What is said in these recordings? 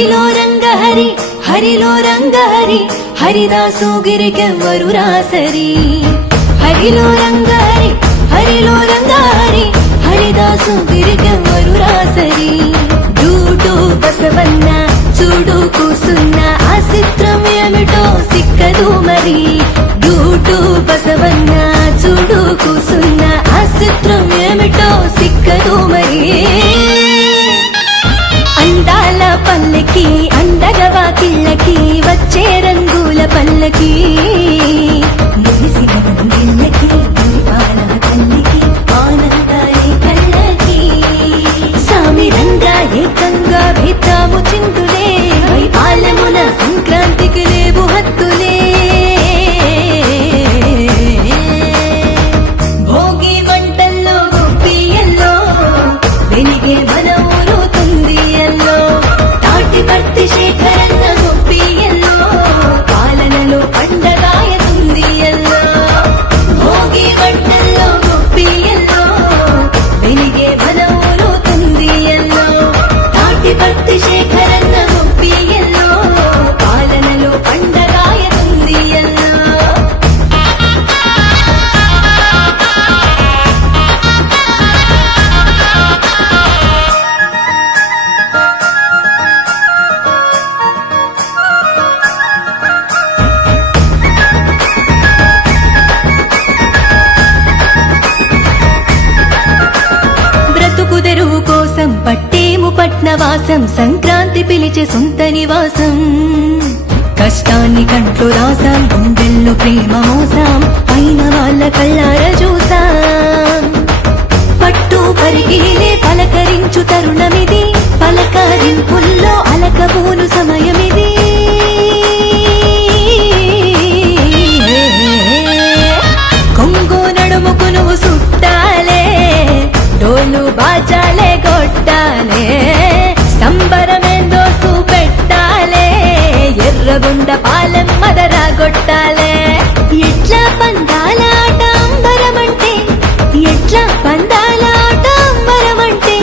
హరిలో రంగ హరి హరిలో రంగ హరి హరిదాసు గిరికెవ్వరు రాసరి హరిలో రంగ హరి హరిలో రంగ హరి హరిదాసు గిరికెవ్వరు రాసరి డూడు బసవన్న చూడు కూసున్న ఆ చిత్రం ఏమిటో సిక్కదు మరి డూడు బసవన్న చూడు కూసున్న ఆ చిత్రం ఏమిటో సిక్కదు మరి అందాల పల్లకి అందగవా కిళ్ళకి వచ్చే రంగుల పల్లకి ముగిసిన రంగిళ్ళకి పాల తల్లికి ఆనందాలే కళ్ళకి సామిరంగా ఏకంగా వేతాము చిందులే వైపాలమున సంక్రాంతికి లేవు హత్తులే భోగి మంటల్లో గొప్పియల్లో వెలిగే మన ఊరు తుందియల్లో తాటిపర్తి శేఖరన్న గొప్పియల్లో పాలనలో పండగాయ తుందియల్లో భోగి మంటల్లో గొప్పియల్లో వెలిగే మన ఊరు తుందియల్లో తాటిపర్తి శేఖరన్న గొప్పియల్లో పాలనలో పండగాయ తుందియల్లో బ్రతుకుదెరువు కోసం పట్టేము పట్నవాసం సంక్రాంతి పిలిచే సొంత నివాసం కష్టాన్ని కంట్లో రాసాం గుండెల్లో ప్రేమ మోసాం అయిన వాళ్ళ కళ్ళార చూసాం పట్టు పరిగిలే పలకరించు తరుణమిది పలకరింపుల్లో అలకబోను సమయమిది కొంగు నడుముకు నువ్వు సుట్టాలే డోలు బాజాలే కొట్టాలే సంబరమేందో చూపెట్టాలే ఎర్రగుండ పాలెం మదరా కొట్టాలే ఎట్లా పందాలాట అంబరమంటే ఎట్లా పందాలాట అంబరమంటే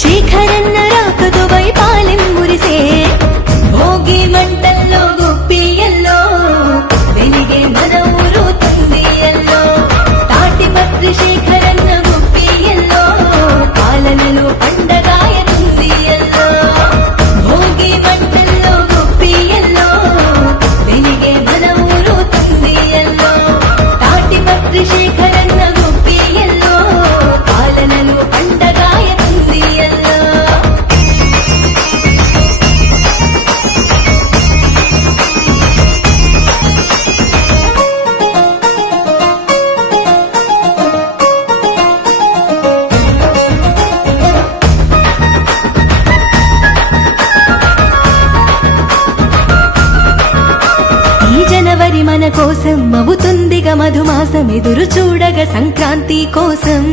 శేఖరన్న రాకదు వైపాలెం మురిసే భోగి మంటల్లో గొప్పియల్లో వెలిగే మన ఊరు తుందియల్లో తాటిపత్రి శేఖరన్న గొప్పియల్లో పాలనలో పండగాయ తుందియల్లో భోగి మంటల్లో గొప్పియల్లో వెలిగే మన ఊరు తుందియల్లో తాటిపత్రి శేఖరన్న గొప్పియల్లో పాలనలో పండగాయ తుందియల్లో ఈ జనవరి మన కోసం అవుతుందిగా మధుమాసం ఎదురు చూడగా సంక్రాంతి కోసం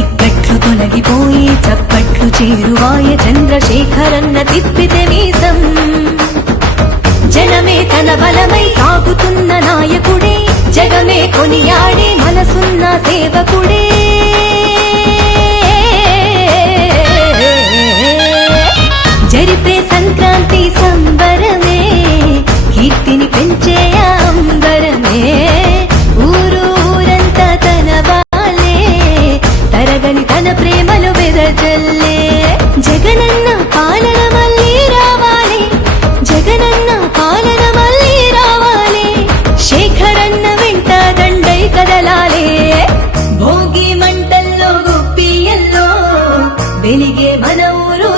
ఇక్కట్లు తొలగిపోయి చప్పట్లు చేరువాయ చంద్రశేఖరన్న తిప్పితే మీసం జనమే తన బలమై సాగుతున్న నాయకుడే జగమే కొనియాడే మనసున్న సేవకుడే జరిపే సంక్రాంతి సంబరమే కీర్తిని పెంచే అంబరమే ఊరు ఊరంతా తన వాలే తరగని తన ప్రేమలు వెదజల్లే జగనన్న పాలన మళ్ళీ రావాలి జగనన్న పాలన మళ్ళీ రావాలి శేఖరన్న వెంట దండై కదలాలే భోగి మంటల్లో గొప్పియల్లో వెలిగే మన ఊరు